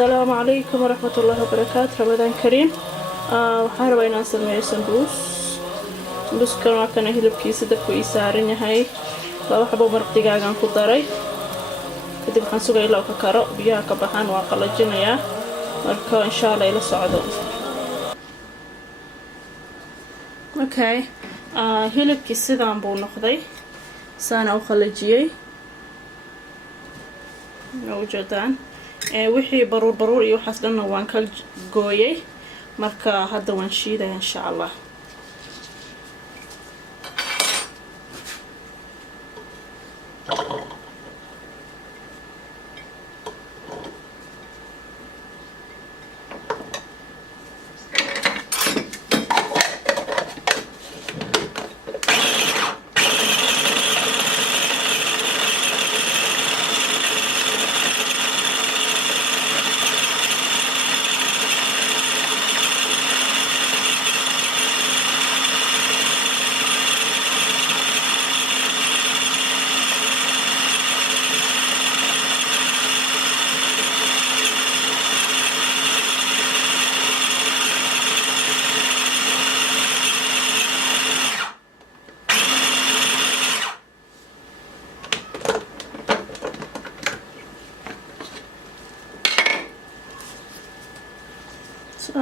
السلام عليكم ورحمة الله وبركاته. رمضان كريم. waxaan rabaa inaan sameeyo sambuus. Sambuuskan waa kana hilibkiisa dabku ii saaran yahay. Laba xabo maraq digaagan ku daray. Kadib waxaan sugaa ilaa uu ka karo, biyaha ka baxaan waa qalajinayaa. Marka insha Allah ila socdo. Okay. hilibkii sidaan buu noqday. Saana u qalajiyay. Wajadaan. wixii baruur iyo waxaas dhan waan ka gooyay. marka hadda waan shiiday insha Allah.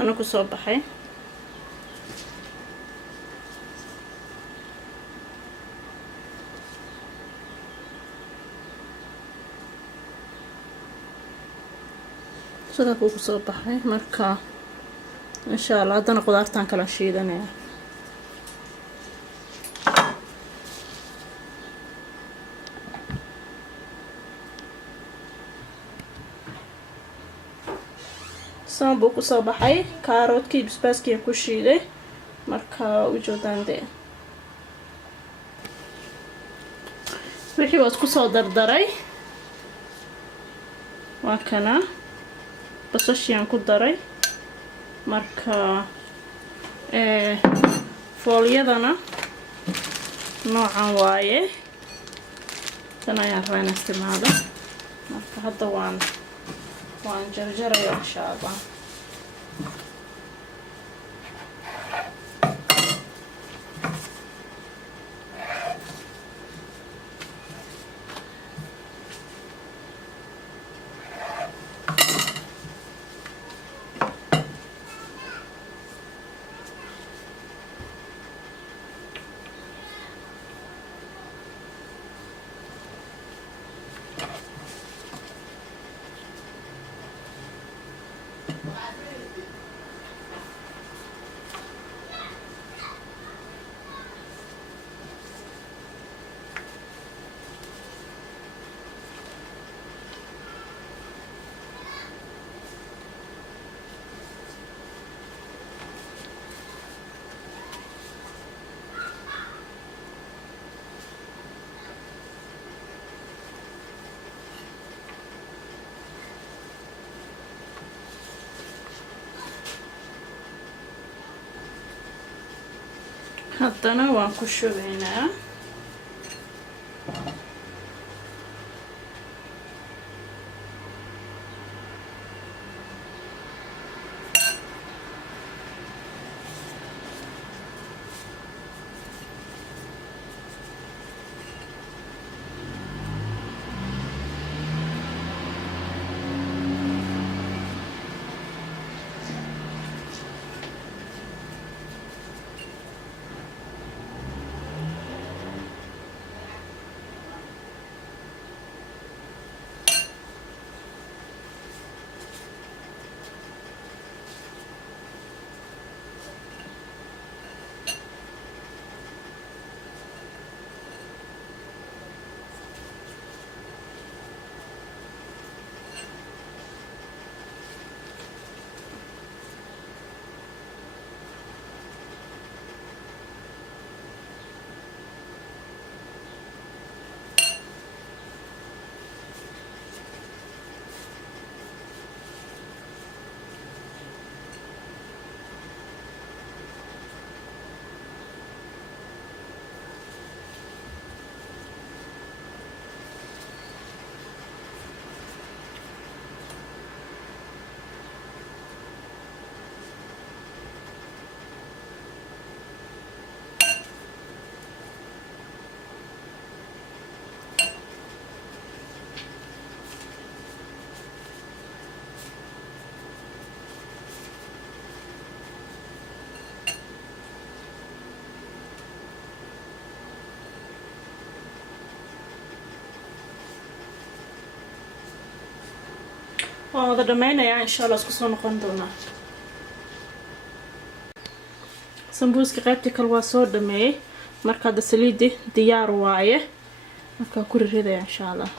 أنا كسر بحي صدق كسر بحي مركا إن شاء الله هذا قدرتان كلا شيء ده buu ku soo baxay kaaroodkii basbaaskii ku shiiday marka u joodande wixii waad ku soo dardaray waa kana basashiyan ku daray marka foolyadana noocan waaye tan ayaan rabaa isticmaalo marka hadda waan jarjarayaa insha Allah. haddana waan ku shubaynaa وهذا دمينا إن شاء الله اسكسون قندونا سمبوسكي قيبتي كل soo dhameeyay marka hada saliidi diyaar waaye marka ku riday insha Allah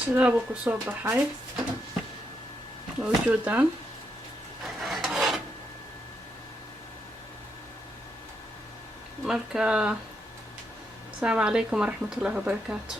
sidaaba ku soo baxay موجودان marka السلام عليكم ورحمة الله وبركاته